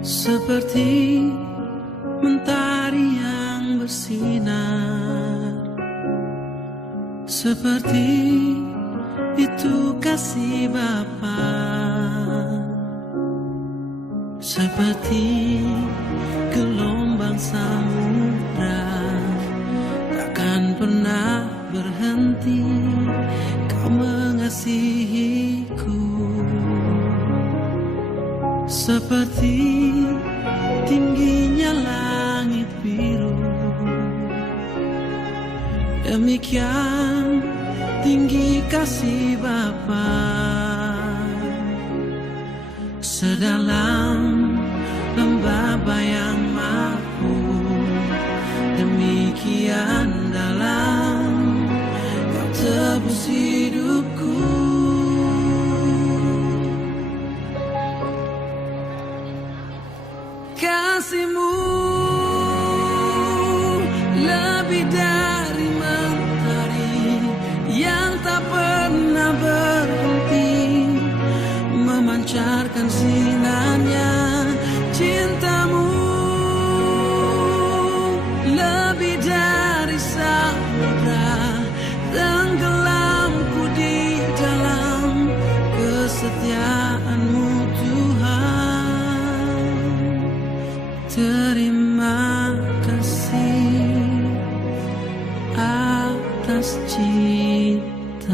Seperti mentari yang bersinar, seperti itu kasih Bapa, seperti gelombang samudra, takkan pernah berhenti Kau mengasihiku. Seperti tingginya langit biru, demikian tinggi kasih Bapa. Sedalam lembah bayang mampu, demikian dalam Kau tebus hidupku. Kasih-Mu lebih dari mentari yang tak pernah berhenti memancarkan sinarnya. Cinta-Mu lebih dari samudra, tenggelamku di dalam kesetiaan-Mu Tuhan. Terima kasih atas cinta-Mu.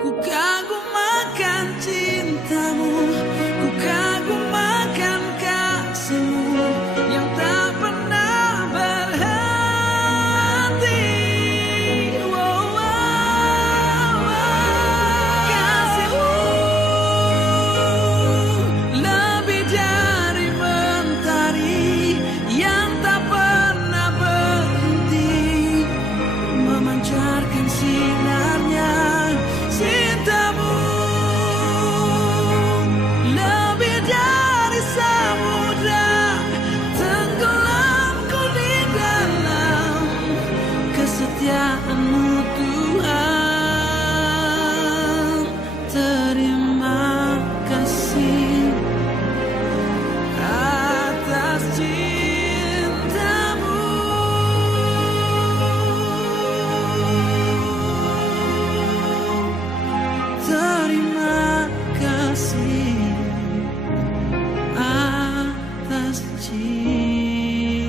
Ku kagum akan cinta-Mu, ku kagum akan kasih-Mu yang tak pernah berhenti. Kasih-Mu lebih dari mentari yang tak pernah berhenti memancarkan sinarnya. Cinta-Mu lebih dari samudra, tenggelamku di dalam kesetiaan-Mu Tuhan. Terima kasih atas cinta-Mu. Terima kasih atas cinta-Mu.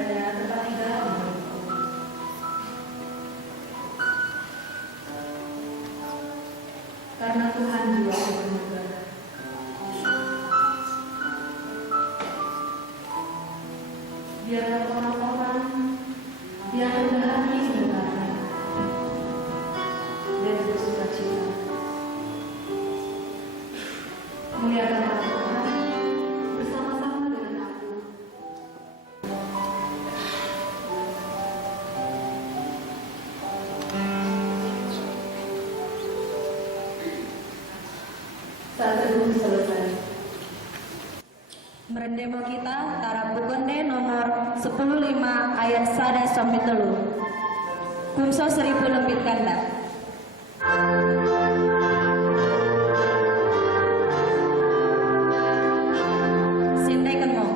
adanya tempat tinggal. Karena Tuhan jiwa bermuda. Biarlah orang-orang yang rendah hati sebenarnya dan bersuka cita muliakan Tuhan bersama-sama dengan aku. Saat teduh selesai. Merendemo kita tara Bukonde nomor 105 ayat 1 sampai 3. Kumso 1000 lembit kanda. Sindaikan mo.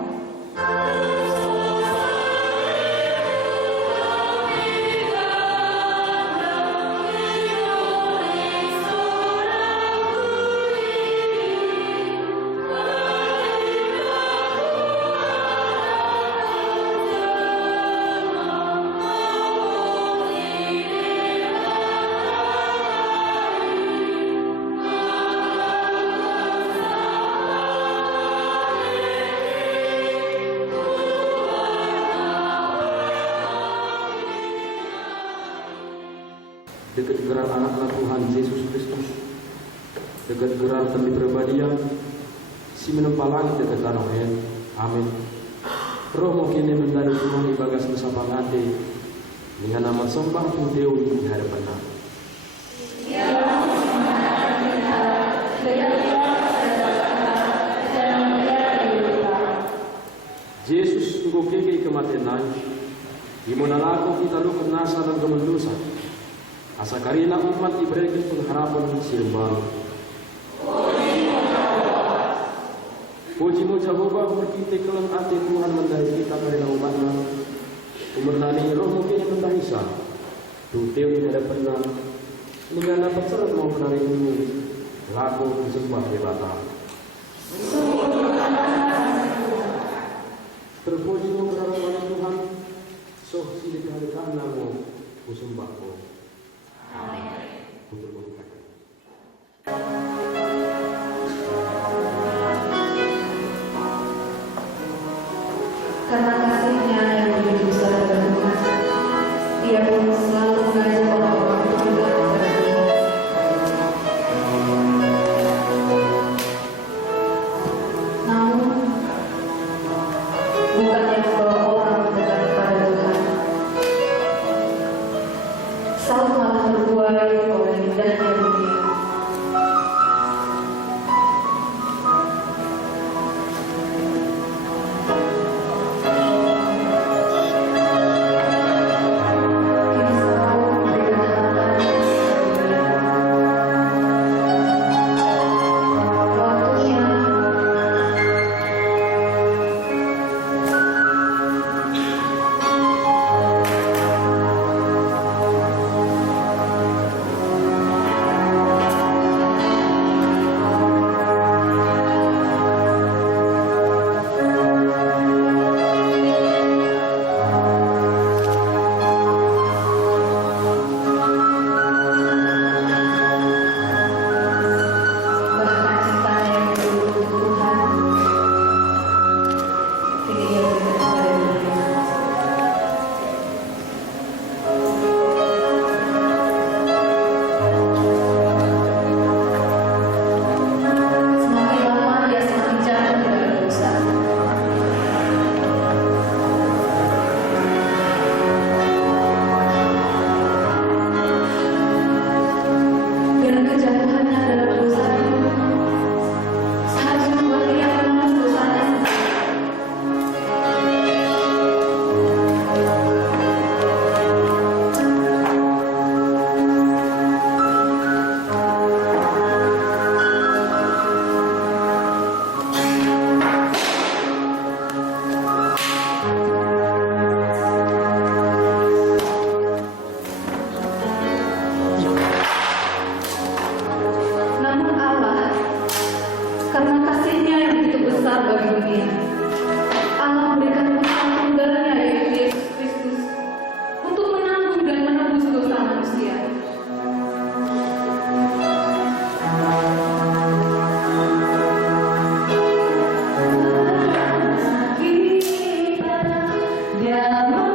Dekat gerak anak-anak Tuhan Yesus Kristus, dekat gerak demi pribadian, si menempah langit dekat tanah hen. Amin. Roh mungkin mendari Tuhan di bagas bersama nanti dengan nama sembah tu Dewi di hadapan nama. Yesus engkau keke kematian nanti, di mana laku kita lu kenasa dan kemendosa. Asa karina umat diberikan pengharapan silmbang. Puji-mu Jehovah berkiti kelam hati Tuhan mendari kita karena umatnya. Umernani roh mungkin yang mendahisa. Tutew yang ada pernah mengenai pecarat mau menari ini. Laku disembah debata. Terpuji-mu kerana Tuhan. Soh sidik hari kanamu kusembahku. Karena kasihnya yang begitu besar dan Tuhan, Ia pun selalu mengajak orang-orang untuk berdoa kepada Tuhan. Namun, bukannya membawa orang mendekat kepada Tuhan, saat malah berbuai oleh indahnya Karena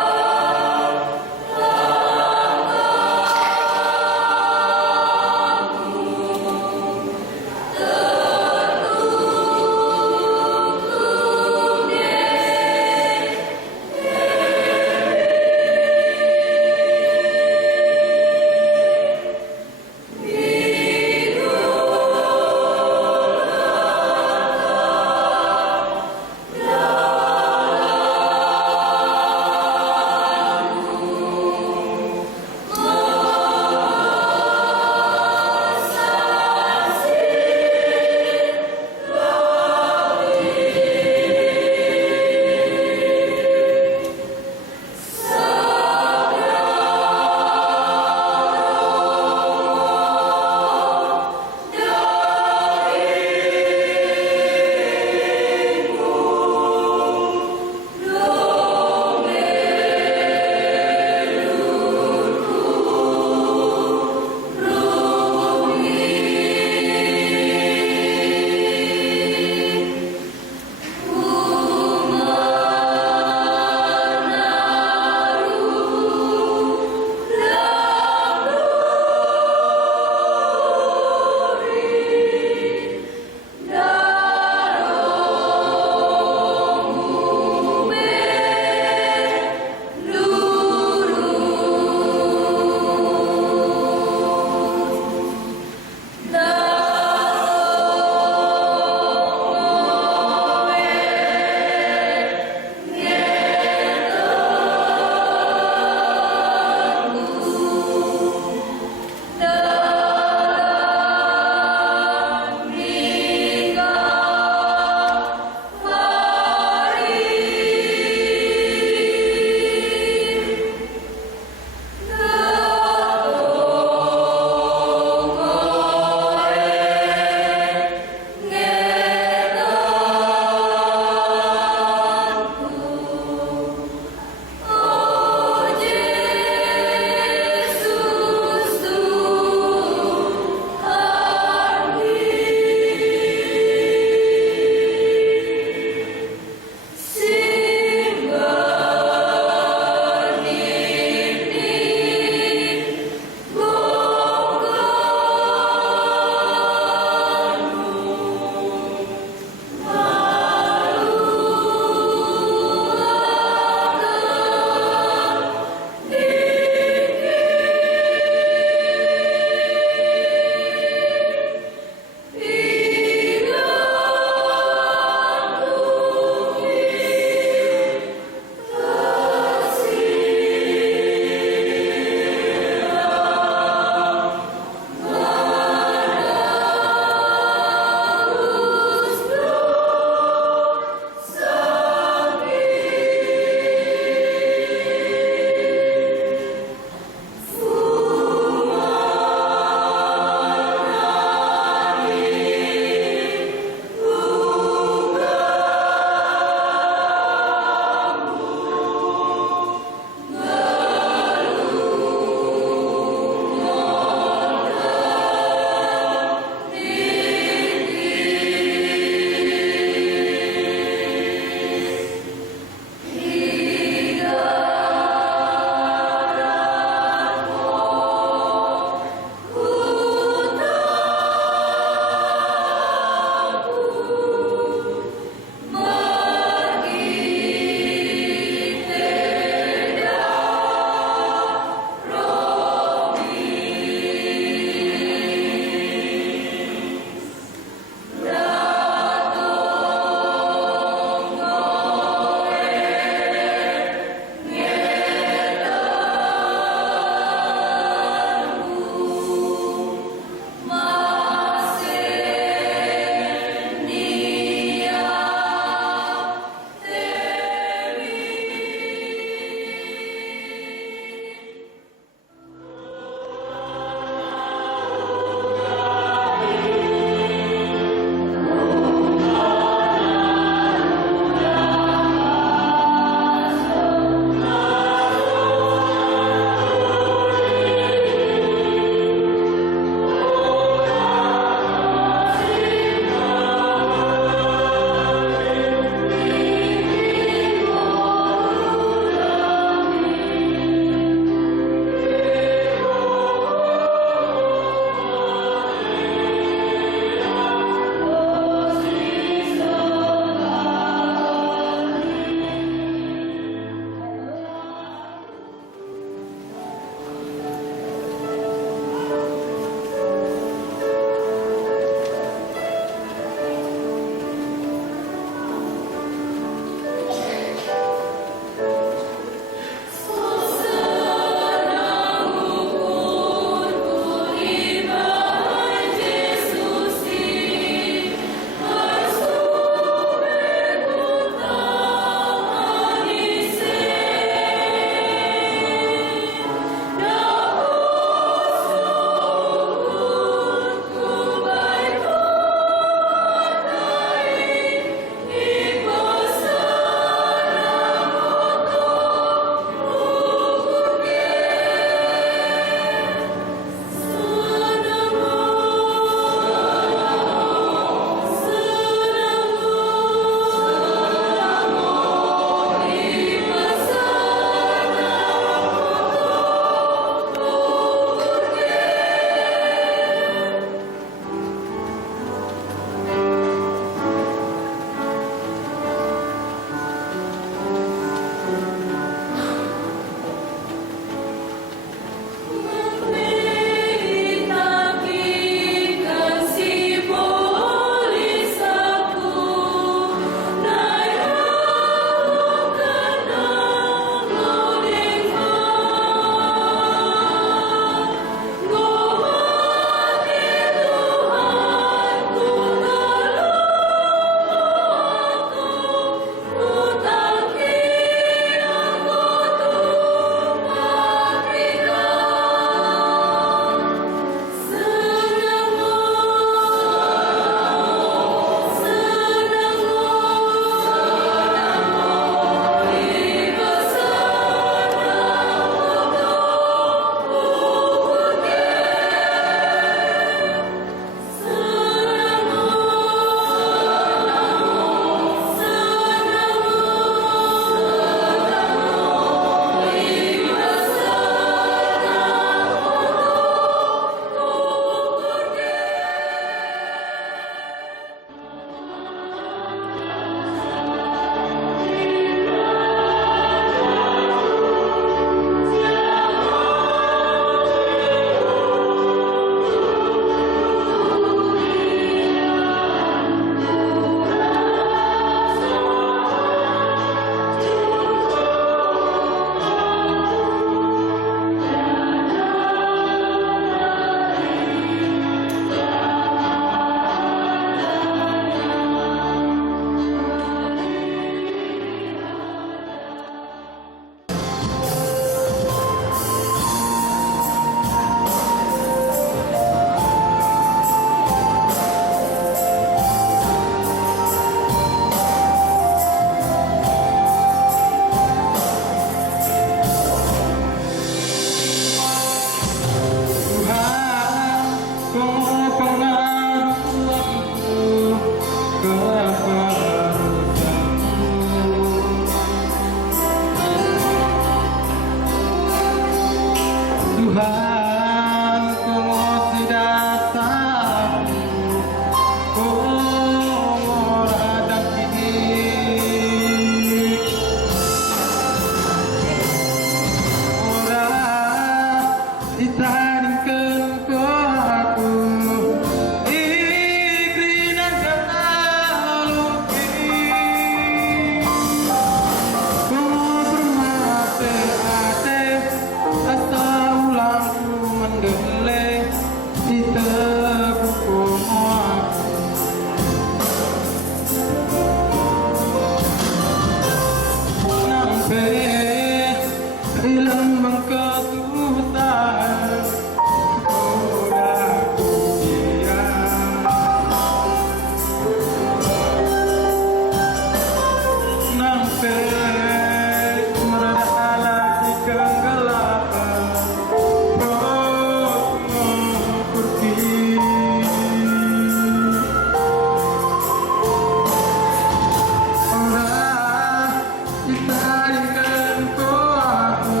jadikan kau aku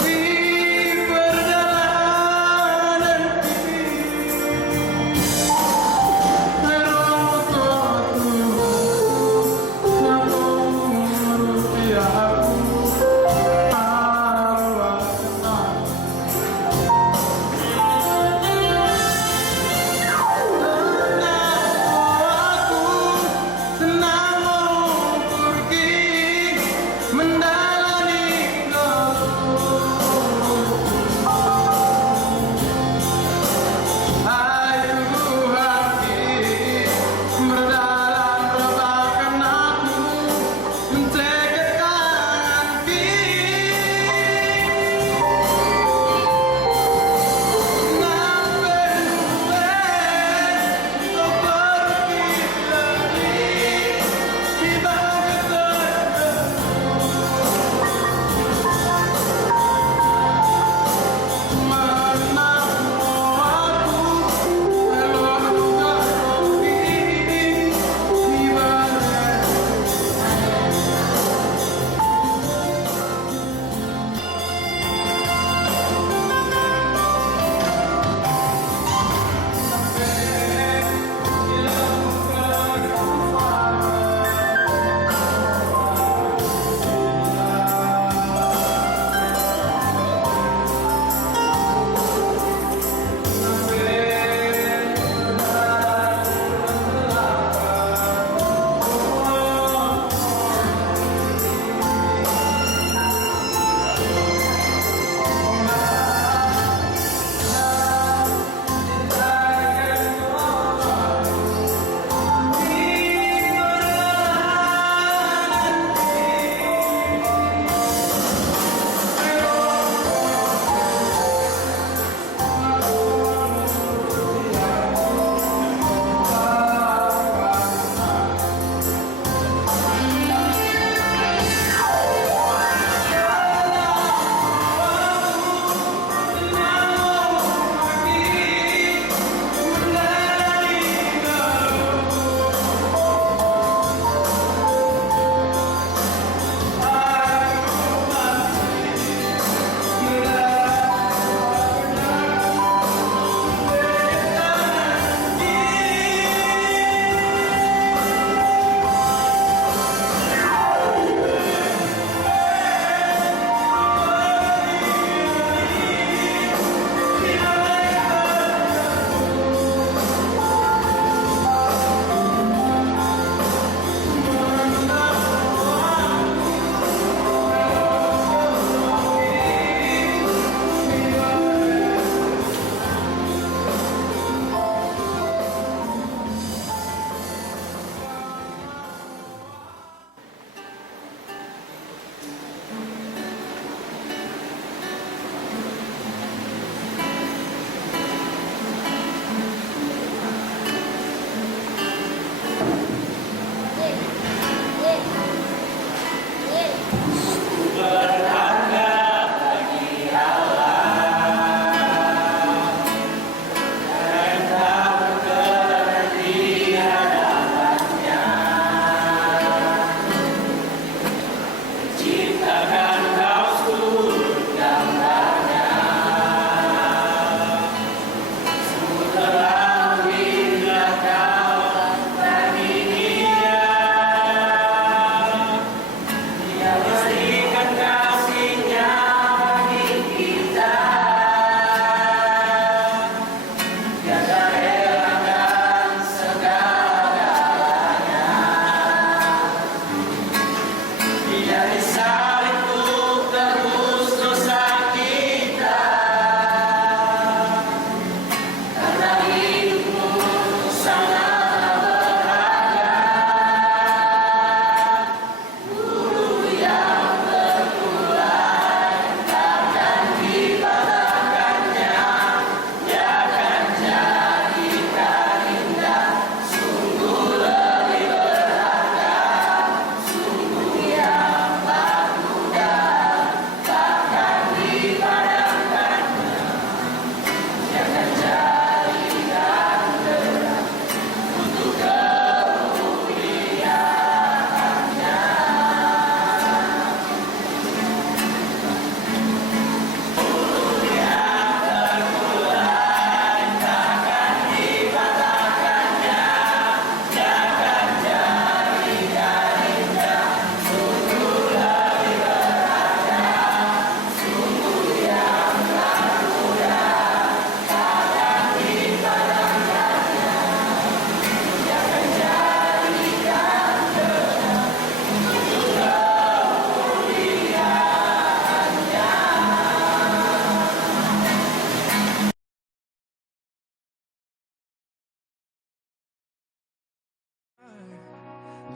di perjalanan ini. Terlalu Tuhan yang menguruti aku. Taruhlah tenang. Tenang, aku tenang mau pergi.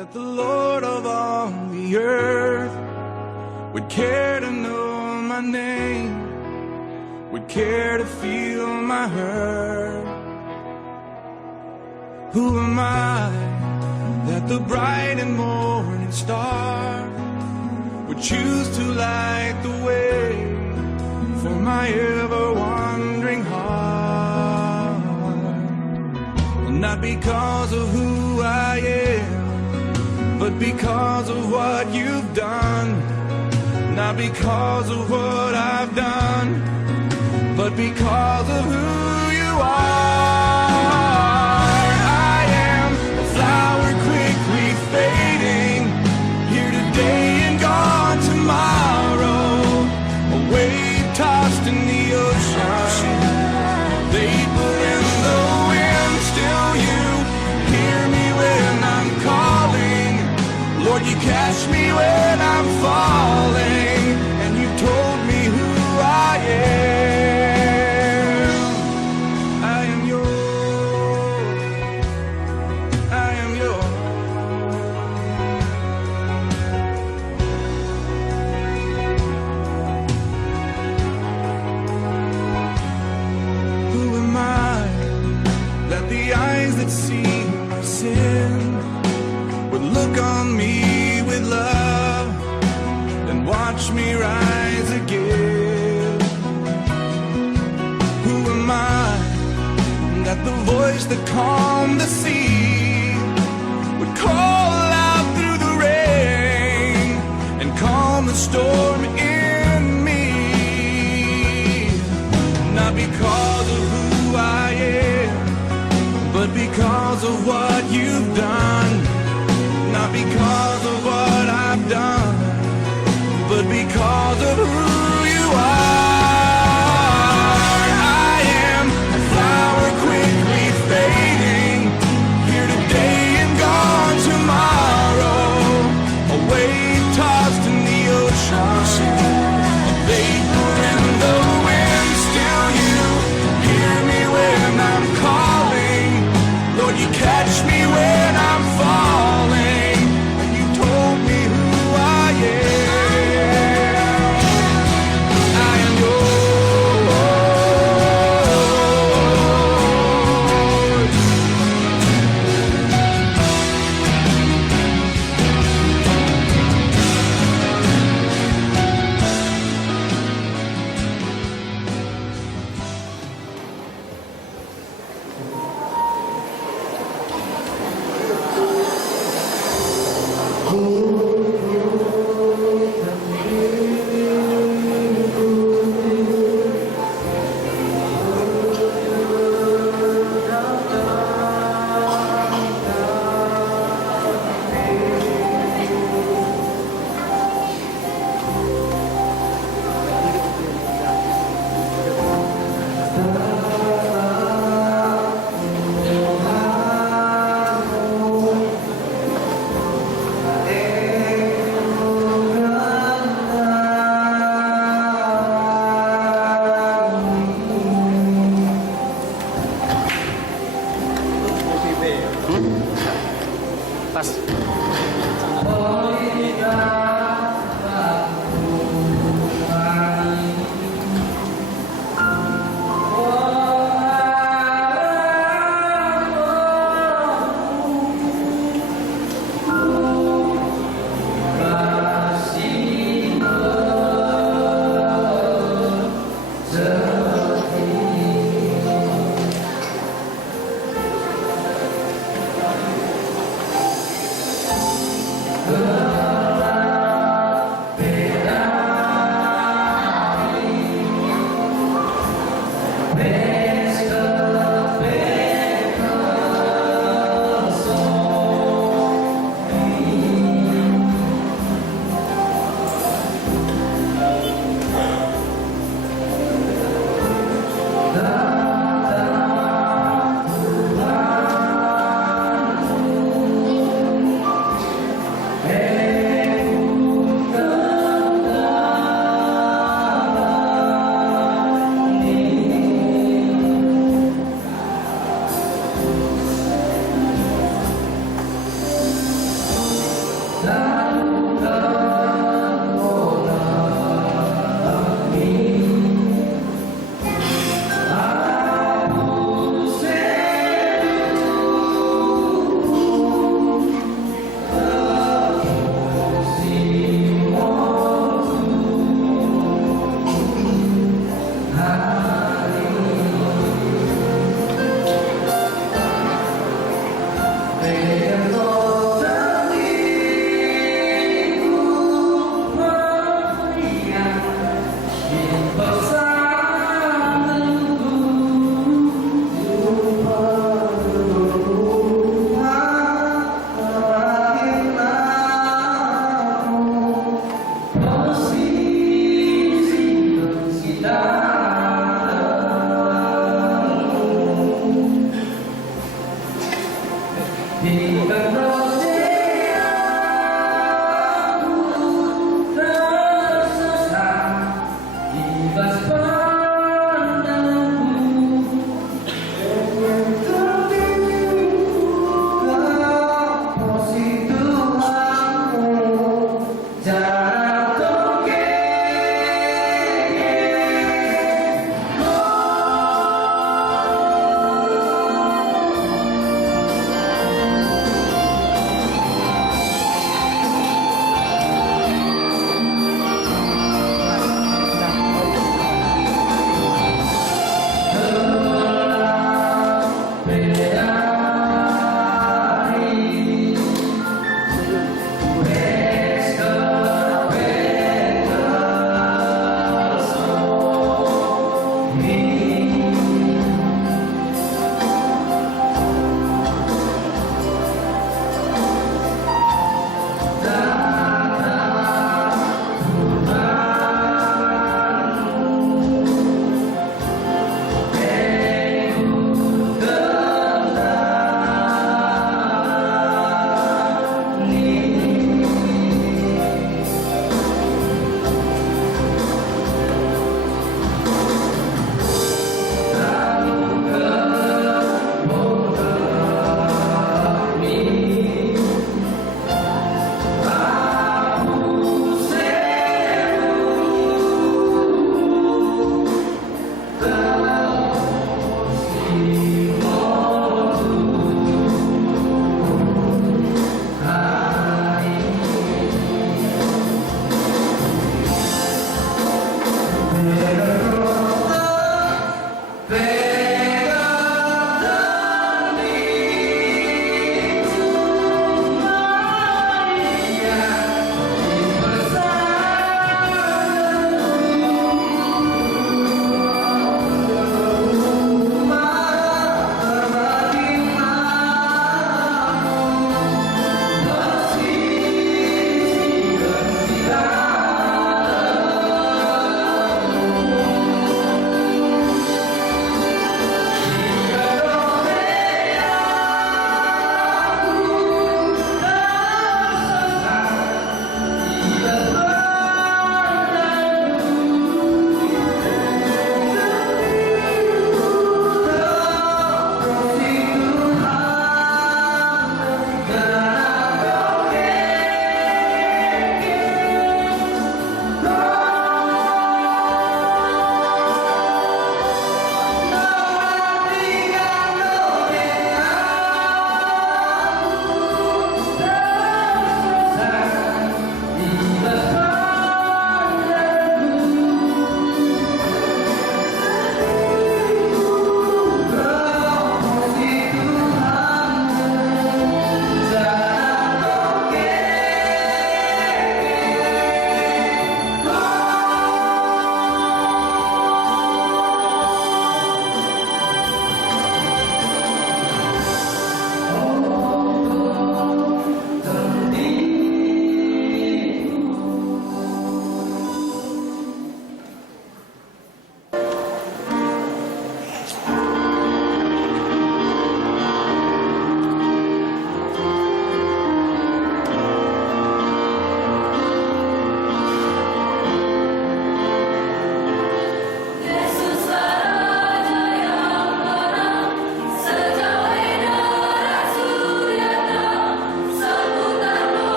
that the Lord of all the earth would care to know my name, would care to feel my hurt. Who am I that the bright and morning star would choose to light the way for my ever-wandering heart? Well, not because of who I am, but because of what you've done. Not because of what I've done, but because of who you are. I am a flower quickly fading, here today and gone tomorrow, a wave tossed in the ocean, vapor in the wind. Still you hear me when I'm calling, Lord, you catch me when I'm falling, and you told me who I am. I am yours. I am yours. Who am I that the eyes that see my sin would look on me with love and watch me rise again? Who am I that the voice that calmed the sea would call out through the rain and calm the storm in me? Not because of who I am, but because of what you've done. Not because of what I've done, but because of who you are. I am a flower quickly fading, here today and gone tomorrow, a wave tossed in the ocean, a vapor in the wind. Still you hear me when I'm calling, Lord, you catch me when I'm falling.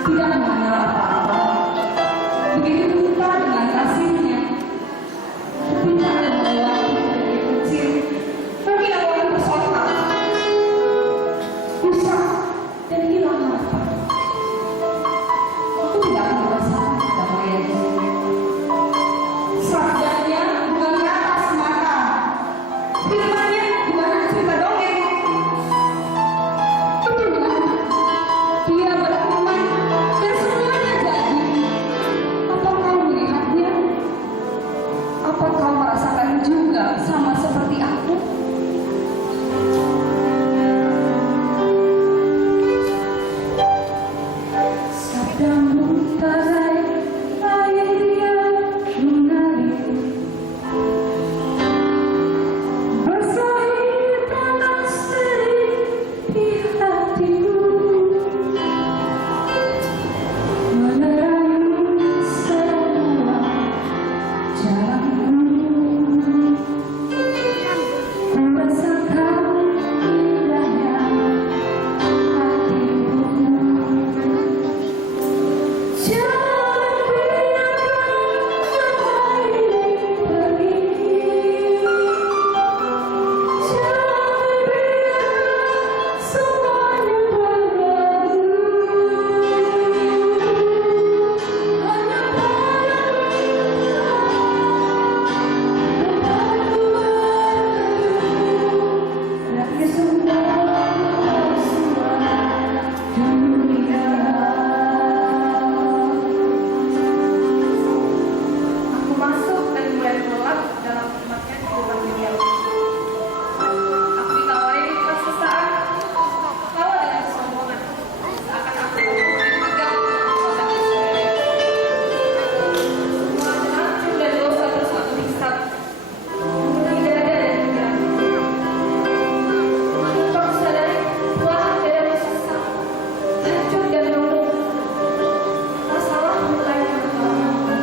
tidak mengenal apa-apa. Begitu buta dengan kasihnya, ketika melewati dari kecil, bagi awal pesona, rusak dan hilang harta. Aku tidak merasakan kedamaian. Sabdanya bukan kata semata, firman-Nya bukan cerita dongeng. Betulkah Dia berfirman dan semuanya jadi? Apa kau melihatnya? Apa kau merasakan juga sama seperti aku? Sabdamu bagai air yang mengalir, basahi panas terik di hatiku, menerangi semua jalanku. Ku rasakan indahnya hatimu. Jangan biarkan semua ini pergi. Jangan biarkan semuanya berlalu. Hanya padamu bagi semua dunia. Aku masuk dan mulai menolak dalam nikmatnya kehidupan dunia. Aku ditawari nikmat sesaat, tawa dengan kesombongan, seakan aku memegang kekuasaan sendiri. Semua hancur dan dosa terus aku hisap, mengenai dada dan pikiran. Aku sadari Tuhan dadaku sesak, hancur dan lumpuh. Masalah mulai bertambah.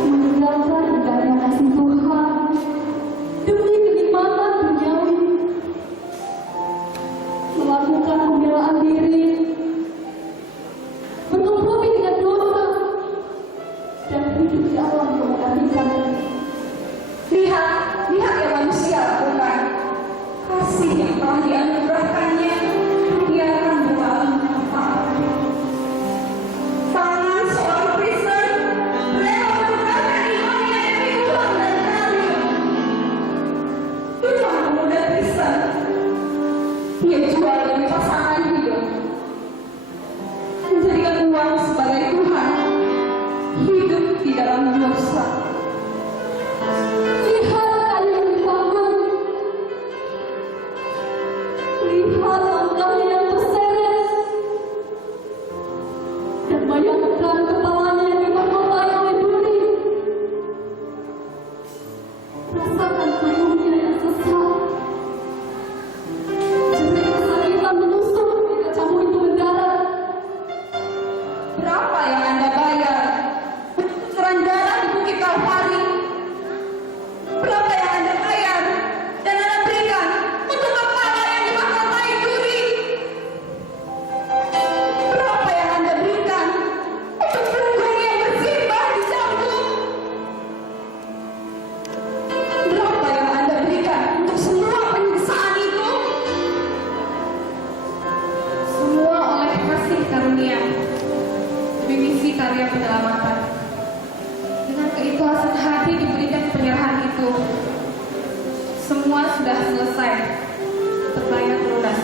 Meninggalkan indahnya kasih Tuhan demi kenikmatan duniawi, melakukan pembelaan diri, berkompromi dengan dosa, dan hidup di alam yang mengabdikan. Lihat ya manusia lakukan kasih yang telah dianugerahkannya, dia akan berlalu apa-apa. Tangan seorang Kristen rela menukarkan imannya demi uang dan karir. Tuhan pemuda Kristen, dia jual demi pasangan hidup, menjadikan uang sebagai Tuhan, hidup di dalam dosa. Lihat kayu yang dibangun, lihat langkahnya yang terseret, dan bayangkan kepalanya yang diperkotai oleh duri. Rasakan tubuhnya yang sesak, jerit kesakitan menusuk ketika cambuk itu mendarat. Berapa yang Anda bayar untuk kucuran darah di Bukit Kalvari? Berapa yang Anda bayar dan Anda berikan untuk kepala yang dimahkotai duri? Berapa yang Anda berikan untuk punggung yang bersimbah di jantung? Berapa yang Anda berikan untuk semua penyiksaan itu? Semua oleh kasih karunia demi misi karya penyelamatan. Dengan keikhlasan hati diberikan penyerahan itu, semua sudah selesai, terbayar lunas.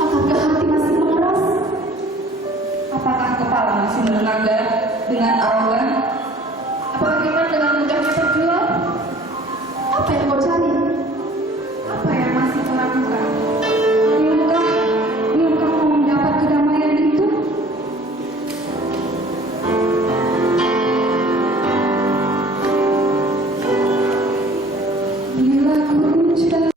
Apakah hati masih mengeras? Apakah kepala masih menenangkan dengan arogan? Apakah iman dengan mudahnya terjual? Apa yang kau cari? Apa yang masih kau lakukan? Belumkah kau mendapat kedamaian itu? Bila ku sudah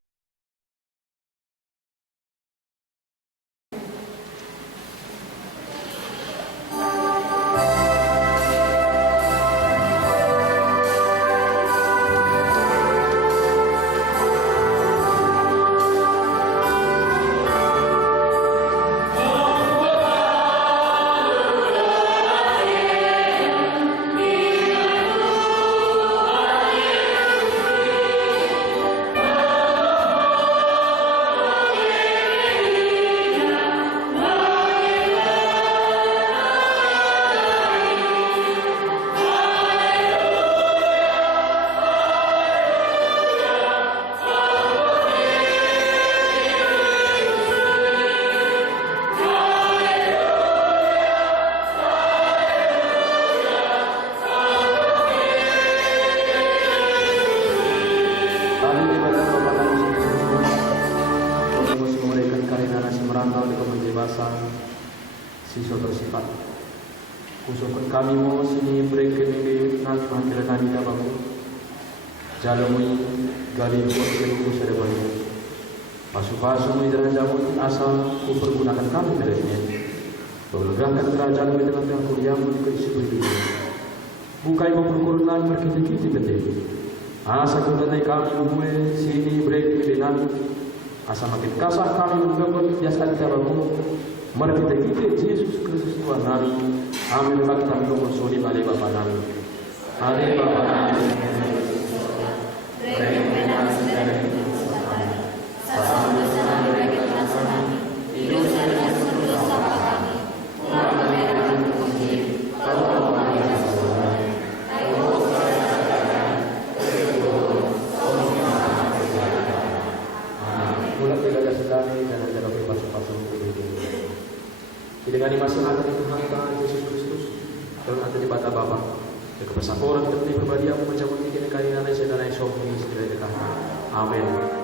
siswa bersifat kusukun kami mo sini mereka ini nak mengkira nadi kabamu jalamui gali kuat saya banyak pasu-pasu menjadi jamu asal ku pergunakan kami terusnya berlegahkan kerajaan di tengah-tengah kuriamu di keisi berdua bukai mau perkurunan berkiti-kiti betul asa kundanai kami gue sini mereka dengan asa makin kasar kami menggabung biasa kabamu mari kita Yesus Kristus Tuhan kami. Amin. Kita berdoa balik Bapa kami. Hari Bapa kami. Dengan masih ada di Tuhan Yesus Kristus dan ada di bata Bapa dan kebesaran dan pribadi yang menjadi kini kali nanti sedang esok ini segera dekat. Amin.